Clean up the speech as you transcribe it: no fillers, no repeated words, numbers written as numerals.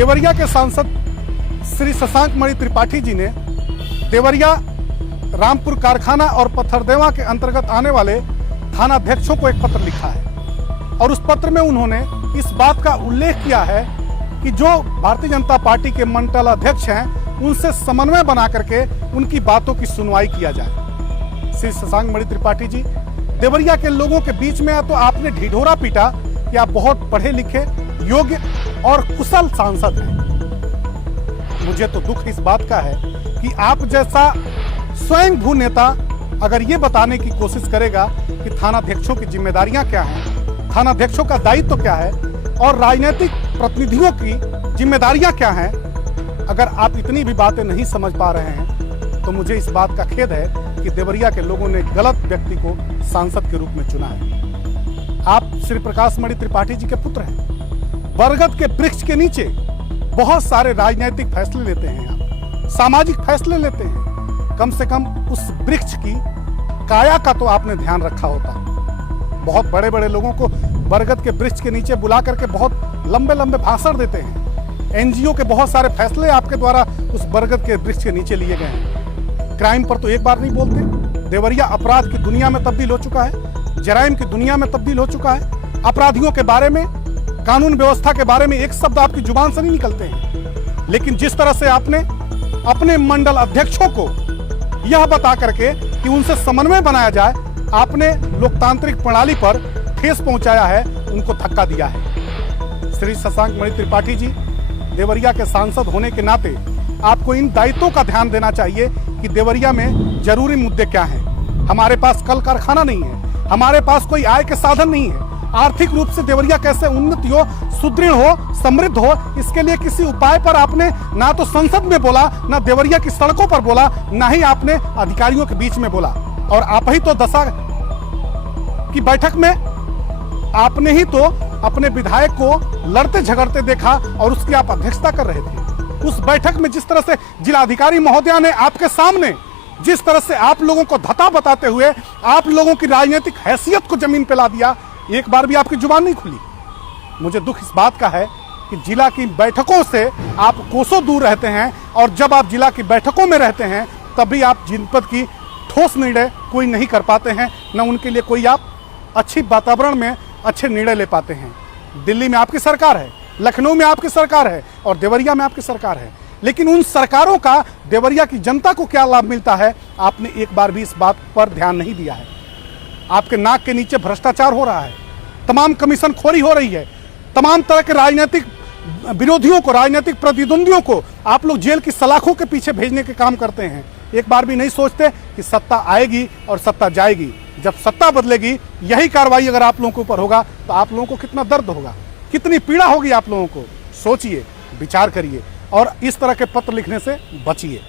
देवरिया के सांसद श्री शशांक मणि त्रिपाठी जी ने देवरिया, रामपुर कारखाना और पत्थरदेवा के अंतर्गत आने वाले थानाध्यक्षों को एक पत्र लिखा है और उस पत्र में उन्होंने इस बात का उल्लेख किया है कि जो भारतीय जनता पार्टी के मंडल अध्यक्ष हैं उनसे समन्वय बना करके उनकी बातों की सुनवाई किया जाए। श्री शशांक मणि त्रिपाठी जी, देवरिया के लोगों के बीच में तो आपने ढिढोरा पीटा कि आप बहुत पढ़े लिखे, योग्य और कुशल सांसद हैं। मुझे तो दुख इस बात का है कि आप जैसा स्वयं भू नेता अगर ये बताने की कोशिश करेगा कि थानाध्यक्षों की जिम्मेदारियां क्या हैं, थानाध्यक्षों का दायित्व क्या है और राजनीतिक प्रतिनिधियों की जिम्मेदारियां क्या हैं, अगर आप इतनी भी बातें नहीं समझ पा रहे हैं तो मुझे इस बात का खेद है कि देवरिया के लोगों ने गलत व्यक्ति को सांसद के रूप में चुना है। आप श्री प्रकाश मणि त्रिपाठी जी के पुत्र हैं। बरगद के वृक्ष के नीचे बहुत सारे राजनीतिक फैसले लेते हैं, आप सामाजिक फैसले लेते हैं। कम से कम उस वृक्ष की काया का तो आपने ध्यान रखा होता। बहुत बड़े बड़े लोगों को बरगद के वृक्ष के नीचे बुला करके बहुत लंबे लंबे भाषण देते हैं। एनजीओ के बहुत सारे फैसले आपके द्वारा उस बरगद के वृक्ष के नीचे लिए गए हैं। क्राइम पर तो एक बार नहीं बोलते। देवरिया अपराध की दुनिया में तब्दील हो चुका है, जराइम की दुनिया में तब्दील हो चुका है। अपराधियों के बारे में, कानून व्यवस्था के बारे में एक शब्द आपकी जुबान से नहीं निकलते हैं। लेकिन जिस तरह से आपने अपने मंडल अध्यक्षों को यह बता करके कि उनसे समन्वय बनाया जाए, आपने लोकतांत्रिक प्रणाली पर ठेस पहुंचाया है, उनको धक्का दिया है। श्री शशांक मणि त्रिपाठी जी, देवरिया के सांसद होने के नाते आपको इन दायित्वों का ध्यान देना चाहिए कि देवरिया में जरूरी मुद्दे क्या हैं। हमारे पास कल कारखाना नहीं है, हमारे पास कोई आय के साधन नहीं है। आर्थिक रूप से देवरिया कैसे उन्नति हो, सुदृढ़ हो, समृद्ध हो, इसके लिए किसी उपाय पर आपने ना तो संसद में बोला, ना देवरिया की सड़कों पर बोला, ना ही आपने अधिकारियों के बीच में बोला। और आप ही तो दशा की बैठक में आपने ही तो अपने विधायक को लड़ते झगड़ते देखा और उसकी आप अध्यक्षता कर रहे थे। उस बैठक में जिस तरह से जिलाधिकारी महोदया ने आपके सामने जिस तरह से आप लोगों को धता बताते हुए आप लोगों की राजनीतिक हैसियत को जमीन पे ला दिया, एक बार भी आपकी जुबान नहीं खुली। मुझे दुख इस बात का है कि जिला की बैठकों से आप कोसों दूर रहते हैं और जब आप जिला की बैठकों में रहते हैं तभी आप जनपद की ठोस निर्णय कोई नहीं कर पाते हैं, न उनके लिए कोई आप अच्छी वातावरण में अच्छे निर्णय ले पाते हैं। दिल्ली में आपकी सरकार है, लखनऊ में आपकी सरकार है और देवरिया में आपकी सरकार है, लेकिन उन सरकारों का देवरिया की जनता को क्या लाभ मिलता है, आपने एक बार भी इस बात पर ध्यान नहीं दिया है। आपके नाक के नीचे भ्रष्टाचार हो रहा है, तमाम कमीशन खोरी हो रही है, तमाम तरह के राजनीतिक विरोधियों को, राजनीतिक प्रतिद्वंदियों को आप लोग जेल की सलाखों के पीछे भेजने के काम करते हैं। एक बार भी नहीं सोचते कि सत्ता आएगी और सत्ता जाएगी। जब सत्ता बदलेगी, यही कार्रवाई अगर आप लोगों के ऊपर होगा तो आप लोगों को कितना दर्द होगा, कितनी पीड़ा होगी आप लोगों को। सोचिए, विचार करिए और इस तरह के पत्र लिखने से बचिए।